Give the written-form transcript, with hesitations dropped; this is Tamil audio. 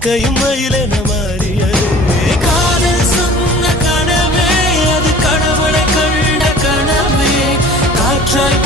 கையும் மயிலென மாறியதே காதல் சொன்ன கனவே அது கடவுளை கண்ட கனவே காற்றாய்